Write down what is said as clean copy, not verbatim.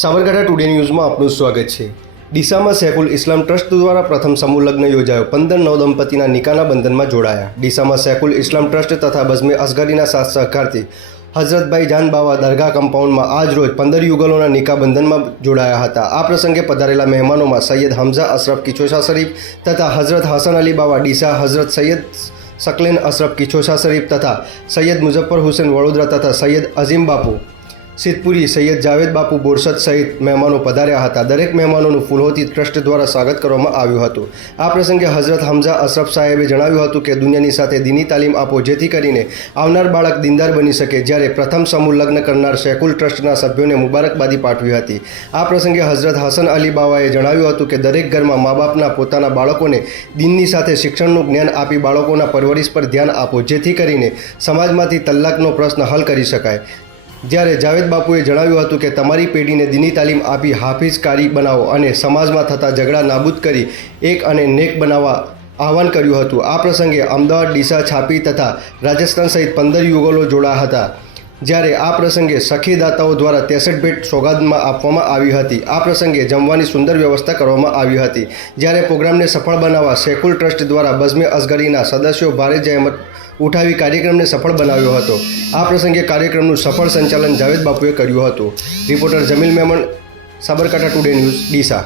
Sabarkantha today ન્યૂઝમાં આપનું સ્વાગત છે। ડીસામાં સૈફુલ ઇસ્લામ ટ્રસ્ટ દ્વારા પ્રથમ સમૂહ લગ્ન યોજાયો। 15 નવ દંપતીના નિકાહના બંધનમાં જોડાયા। ડીસામાં સૈફુલ ઇસ્લામ ટ્રસ્ટ તથા બઝમે અસગરીના સાથ સહકારથી હઝરતભાઈ જાન બાવા દરગાહ કમ્પાઉન્ડમાં આજ રોજ 15 યુગલોના નિકાહ બંધનમાં જોડાયા હતા। આ પ્રસંગે પધારેલા મહેમાનોમાં સૈયદ હમઝા અશરફ કિચોશા શરીફ તથા હઝરત હસન અલી બાવા ડીસા, હઝરત સૈયદ શકલેન અશરફ કિચોશા શરીફ તથા સૈયદ મુઝફ્ફર હુસૈન વડોદરા તથા સૈયદ અઝીમ બાપુ સિદ્ધપુરી, સૈયદ જાવેદ બાપુ બોરસદ સહિત મહેમાનો પધાર્યા હતા। દરેક મહેમાનોનું ફૂલોથી ટ્રસ્ટ દ્વારા સ્વાગત કરવામાં આવ્યું હતું। આ પ્રસંગે હઝરત હમઝા અશરફ સાહેબે જણાવ્યું હતું કે દુનિયાની સાથે દીની તાલીમ આપો જેથી કરીને આવનાર બાળક દીનદાર બની શકે। જ્યારે પ્રથમ સમૂહ લગ્ન કરનાર સૈફુલ ટ્રસ્ટના સભ્યોને મુબારકબાદી પાઠવી હતી। આ પ્રસંગે હઝરત હસન અલી બાવાએ જણાવ્યું હતું કે દરેક ઘરમાં મા બાપના પોતાના બાળકોને દીનની સાથે શિક્ષણનું જ્ઞાન આપી બાળકોના પરવરિશ પર ધ્યાન આપો જેથી કરીને સમાજમાંથી તલાકનો પ્રશ્ન હલ કરી શકાય। જ્યારે જાવેદ બાપુએ જણાવ્યું હતું કે તમારી પેઢીને દીની તાલીમ આપી હાફિઝ કારી બનાવો અને સમાજમાં થતા ઝઘડા નાબૂદ કરી એક અને નેક બનાવવા આહવાન કર્યું હતું। આ પ્રસંગે અમદાવાદ, ડીસા, છાપી તથા રાજસ્થાન સહિત 15 યુગલો જોડાયા હતા। જ્યારે આ પ્રસંગે સખીદાતાઓ દ્વારા 63 ભેટ સોગાદમાં આપવામાં આવી હતી। આ પ્રસંગે જમવાની સુંદર વ્યવસ્થા કરવામાં આવી હતી। જ્યારે પ્રોગ્રામને સફળ બનાવવા સૈફુલ ટ્રસ્ટ દ્વારા બઝમે અસગરીના સદસ્યો ભારે જહેમત ઉઠાવી કાર્યક્રમને સફળ બનાવ્યો હતો। આ પ્રસંગે કાર્યક્રમનું સફળ સંચાલન જાવેદ બાપુએ કર્યું હતું। Reporter Jamil Memon, Sabarkantha today news, Deesa.